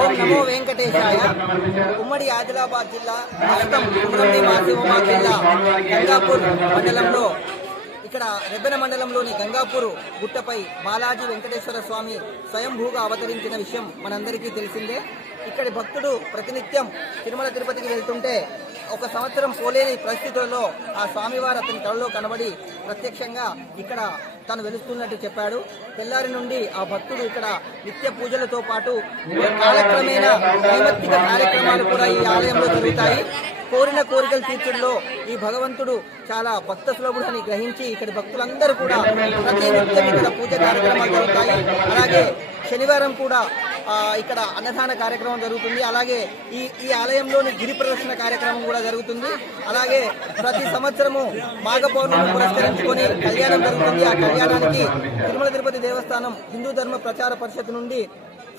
ఓం నమో వెంకటేశాయ. ఉమ్మడి ఆదిలాబాద్ జిల్లా ప్రస్తుతం కుమరంభీం ఆసిఫాబాద్ జిల్లా గంగాపూర్ మండలంలో ఇక్కడ రెబ్బెన మండలంలోని గంగాపూర్ గుట్టపై బాలాజీ వెంకటేశ్వర స్వామి స్వయంభూగా అవతరించిన విషయం మనందరికీ తెలిసిందే. ఇక్కడి భక్తుడు ప్రతినిత్యం తిరుమల తిరుపతికి వెళ్తుంటే ఒక సంవత్సరం పోలేని పరిస్థితుల్లో ఆ స్వామివారు అతని కళలో కనబడి ప్రత్యక్షంగా ఇక్కడ తను వెలుస్తున్నట్టు చెప్పాడు. తెల్లారి నుండి ఆ భక్తుడు ఇక్కడ నిత్య పూజలతో పాటు కాలక్రమేణా నైమిత్తిక కార్యక్రమాలు కూడా ఈ ఆలయంలో జరుగుతాయి. కోరిన కోరికలు తీర్చడంలో ఈ భగవంతుడు చాలా భక్త సులభుడని గ్రహించి ఇక్కడి భక్తులందరూ కూడా ప్రతి నిత్యం ఇక్కడ పూజ కార్యక్రమాలు జరుగుతాయి. అలాగే శనివారం కూడా ఇక్కడ అన్నదాన కార్యక్రమం జరుగుతుంది. అలాగే ఈ ఆలయంలోని గిరి ప్రదర్శన కార్యక్రమం కూడా జరుగుతుంది. అలాగే ప్రతి సంవత్సరము మాఘ పౌర్ణమి పురస్కరించుకొని కళ్యాణం జరుగుతుంది. ఆ కళ్యాణానికి తిరుమల తిరుపతి దేవస్థానం హిందూ ధర్మ ప్రచార పరిషత్ నుండి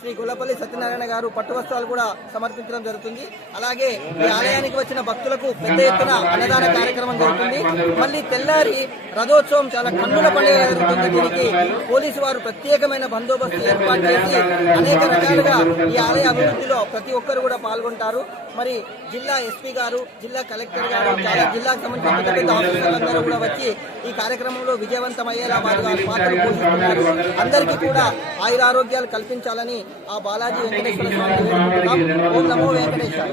శ్రీ గుల్లపల్లి సత్యనారాయణ గారు పట్టు వస్త్రాలు కూడా సమర్పించడం జరుగుతుంది. అలాగే ఈ ఆలయానికి వచ్చిన భక్తులకు పెద్ద ఎత్తున అన్నదాన కార్యక్రమం జరుగుతుంది. మళ్ళీ తెల్లారి రథోత్సవం చాలా కన్నుల పండుగ జరుగుతుంది. దీనికి పోలీసు వారు ప్రత్యేకమైన బందోబస్తు ఏర్పాటు చేసి అనేక రకాలుగా ఈ ఆలయ అభివృద్ధిలో ప్రతి ఒక్కరు కూడా పాల్గొంటారు. మరి జిల్లా ఎస్పీ గారు, జిల్లా కలెక్టర్ గారు, చాలా జిల్లాకు సంబంధించిన పెద్ద ఆఫీసర్లందరూ కూడా వచ్చి ఈ కార్యక్రమంలో విజయవంతమయ్యేలా వారి పాత్రలు పోషిస్తున్నారు. అందరికీ కూడా ఆయురారోగ్యాలు కల్పించాలని ఆ బాలాజీ వెంకటేశ్వర స్వామిని వేడుకుంటున్నాం. ఓం నమో వెంకటేశాయ.